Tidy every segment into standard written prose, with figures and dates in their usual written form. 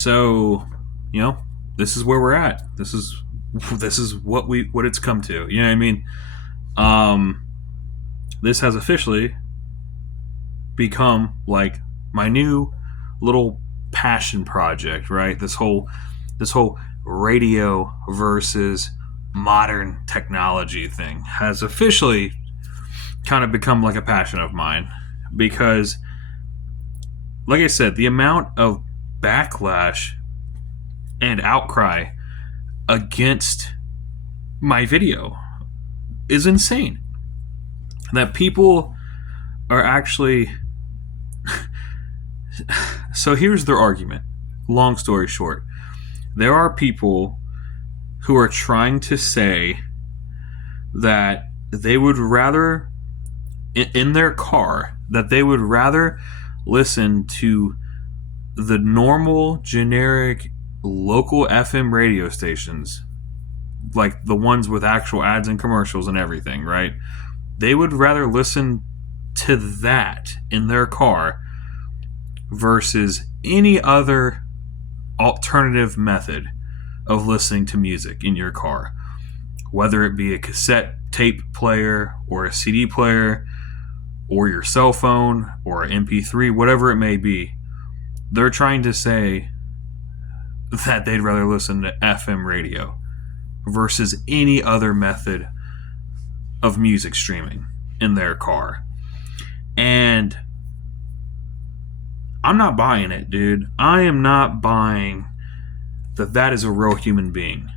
So, you know, this is where we're at. This is what it's come to. You know what I mean? Um, this has officially become like my new little passion project, right? This whole radio versus modern technology thing has officially kind of become like a passion of mine because, like I said, the amount of backlash and outcry against my video is insane. That people are actually. So here's their argument. Long story short, there are people who are trying to say that they would rather, in their car, that they would rather listen to the normal, generic, local FM radio stations, like the ones with actual ads and commercials and everything, right? They would rather listen to that in their car versus any other alternative method of listening to music in your car, whether it be a cassette tape player or a CD player or your cell phone or an MP3, whatever it may be. They're trying to say that they'd rather listen to FM radio versus any other method of music streaming in their car. And I'm not buying it, dude. I am not buying that is a real human being.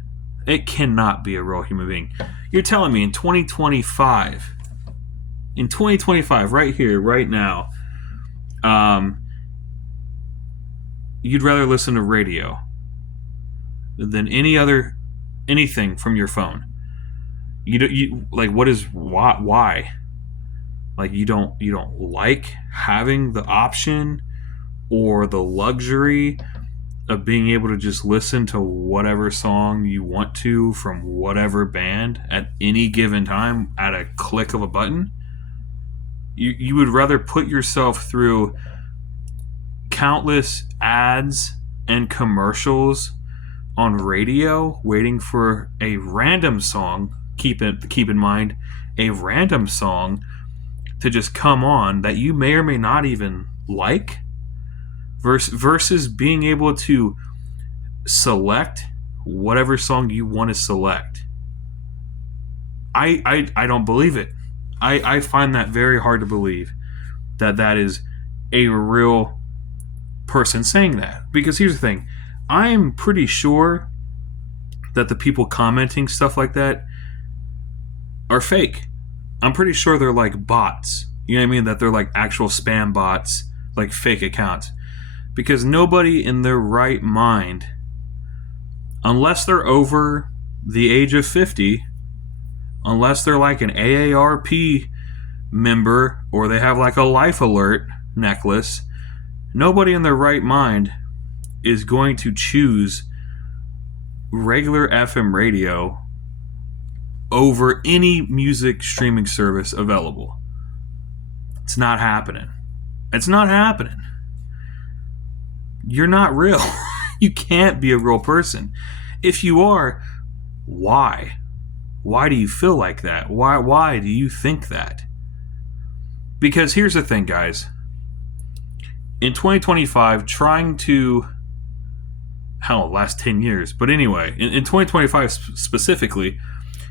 It cannot be a real human being. You're telling me in 2025, right here, right now, you'd rather listen to radio than anything from your phone. You like, what is why? Like, you don't like having the option or the luxury of being able to just listen to whatever song you want to from whatever band at any given time at a click of a button. You would rather put yourself through countless ads and commercials on radio waiting for a random song. Keep in mind, a random song to just come on that you may or may not even like, versus being able to select whatever song you want to select. I don't believe it. I find that very hard to believe that is a real person saying that. Because here's the thing. I'm pretty sure that the people commenting stuff like that are fake. I'm pretty sure they're like bots. You know what I mean? That they're like actual spam bots, like fake accounts. Because nobody in their right mind, unless they're over the age of 50, unless they're like an AARP member or they have like a life alert necklace, nobody in their right mind is going to choose regular FM radio over any music streaming service available. It's not happening. It's not happening. You're not real. You can't be a real person. If you are, why? Why do you feel like that? Why do you think that? Because here's the thing, guys. In 2025, trying to... last 10 years. But anyway, in 2025 specifically,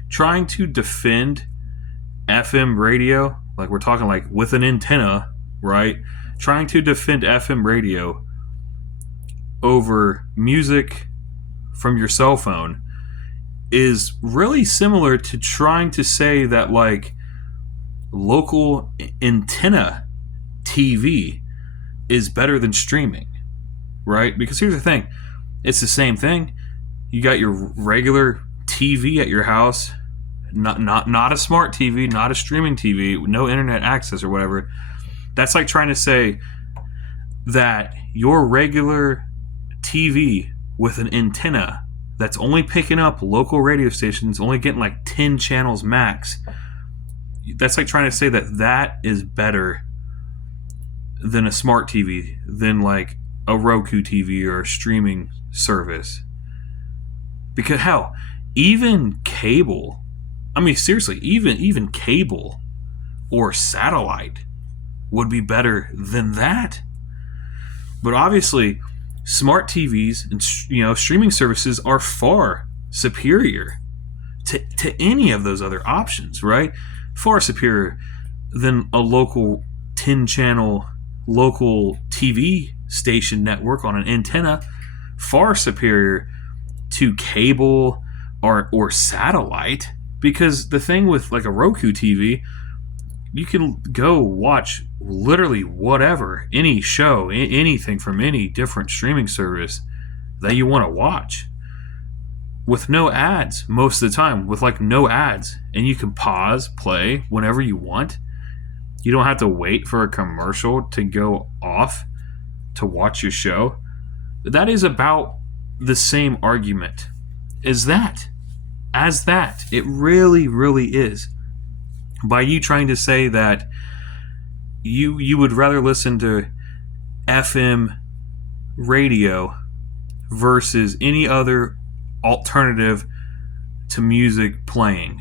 trying to defend FM radio, like we're talking like with an antenna, right? Trying to defend FM radio over music from your cell phone is really similar to trying to say that like local antenna TV is better than streaming, right? Because here's the thing. It's the same thing. You got your regular TV at your house, not a smart TV, not a streaming TV, no internet access or whatever. That's like trying to say that your regular TV with an antenna that's only picking up local radio stations, only getting like 10 channels max. That's like trying to say that is better than a smart TV, than like a Roku TV or a streaming service. Because hell, even cable, I mean seriously, even cable or satellite would be better than that. But obviously, smart TVs and streaming services are far superior to any of those other options, right? Far superior than a local 10-channel local TV station network on an antenna. Far superior to cable or satellite. Because the thing with like a Roku TV, you can go watch literally whatever, any show, anything from any different streaming service that you want to watch with no ads most of the time, with like no ads. And you can pause, play whenever you want. You don't have to wait for a commercial to go off to watch your show. That is about the same argument as that. It really, really is. By you trying to say that you would rather listen to FM radio versus any other alternative to music playing,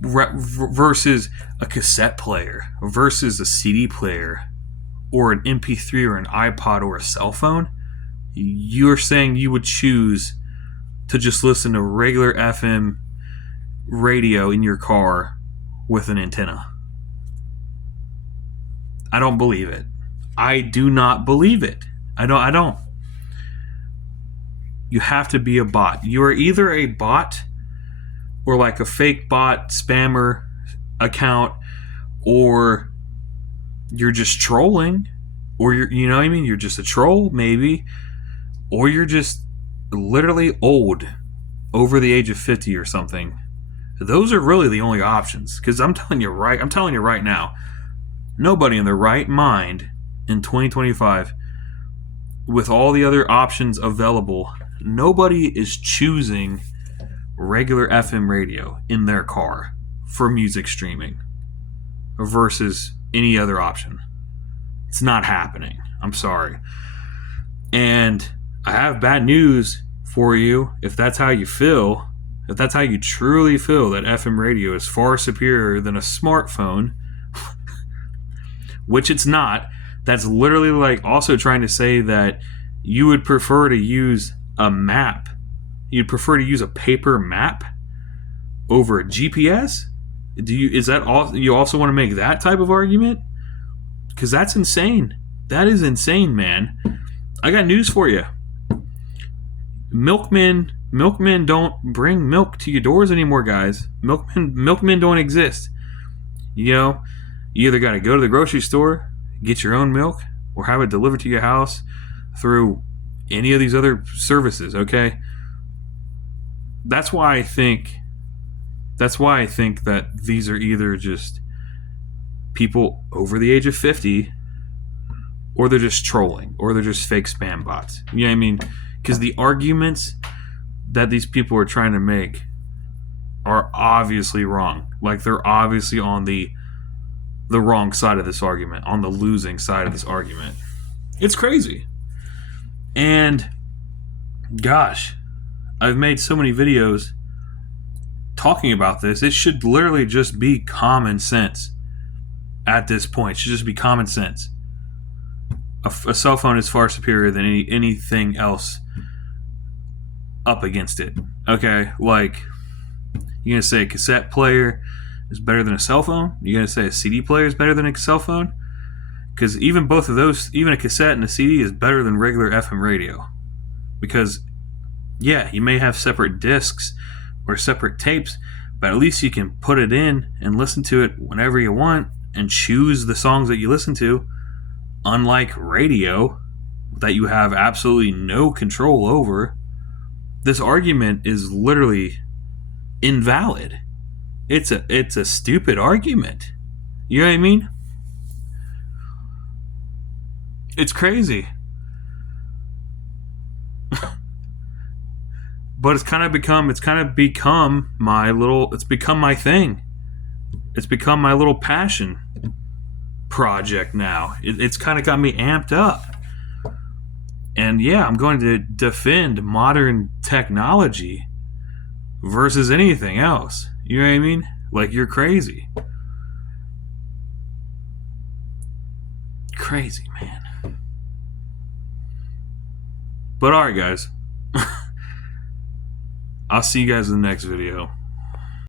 versus a cassette player, versus a CD player, or an MP3 or an iPod or a cell phone, you're saying you would choose to just listen to regular FM radio in your car with an antenna. I don't believe it. I do not believe it. I don't. You have to be a bot. You are either a bot or like a fake bot spammer account, or you're just trolling, or you know what I mean? You're just a troll, maybe, or you're just literally old, over the age of 50 or something. Those are really the only options. Because I'm telling you right now, nobody in their right mind in 2025, with all the other options available, nobody is choosing regular FM radio in their car for music streaming versus any other option. It's not happening. I'm sorry. And I have bad news for you. If that's how you feel, if that's how you truly feel, that FM radio is far superior than a smartphone, which it's not. That's literally like also trying to say that you would prefer to use a map. You'd prefer to use a paper map over a GPS? Is that all? You also want to make that type of argument? Because that's insane. That is insane, man. I got news for you. Milkmen don't bring milk to your doors anymore, guys. Milkmen don't exist. You either got to go to the grocery store, get your own milk, or have it delivered to your house through any of these other services, okay? That's why I think that these are either just people over the age of 50, or they're just trolling, or they're just fake spam bots. You know what I mean? Because the arguments that these people are trying to make are obviously wrong. Like, they're obviously on the wrong side of this argument, on the losing side of this argument. It's crazy. And gosh, I've made so many videos talking about this. It should literally just be common sense at this point. It should just be common sense. A cell phone is far superior than anything else up against it. Okay, like, you're going to say a cassette player is better than a cell phone? You're going to say a CD player is better than a cell phone? Because even both of those, even a cassette and a CD, is better than regular FM radio. Because, yeah, you may have separate discs or separate tapes, but at least you can put it in and listen to it whenever you want and choose the songs that you listen to. Unlike radio, that you have absolutely no control over. This argument is literally invalid. It's a stupid argument. You know what I mean? It's crazy. But it's become my thing. It's become my little passion project now. It's kind of got me amped up. And yeah, I'm going to defend modern technology versus anything else. You know what I mean? Like, you're crazy. Crazy, man. But alright, guys. I'll see you guys in the next video.